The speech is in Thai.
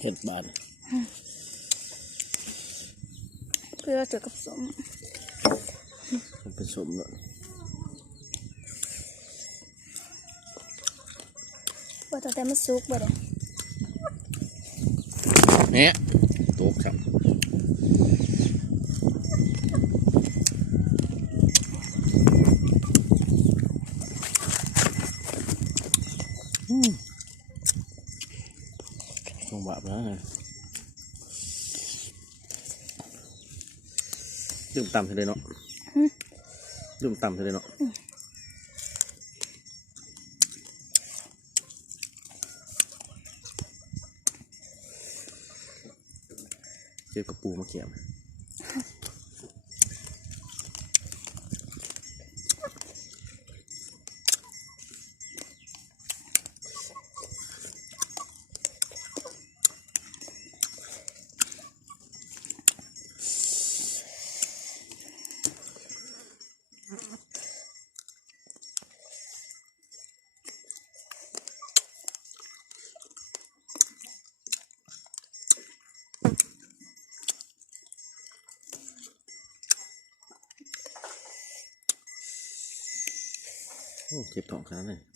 เห็ดบานเพื่อเจอกับสมผสมเลยว่าแต่มันซุกบ่ได้เนี่ยโต๊ะครับลงแบบนั้นดื่มต่ำเลยเนาะดื่มต่ำเลยเนาะเจอกระปูมาเกี่ยวเจ็บท้องขนาดนั้น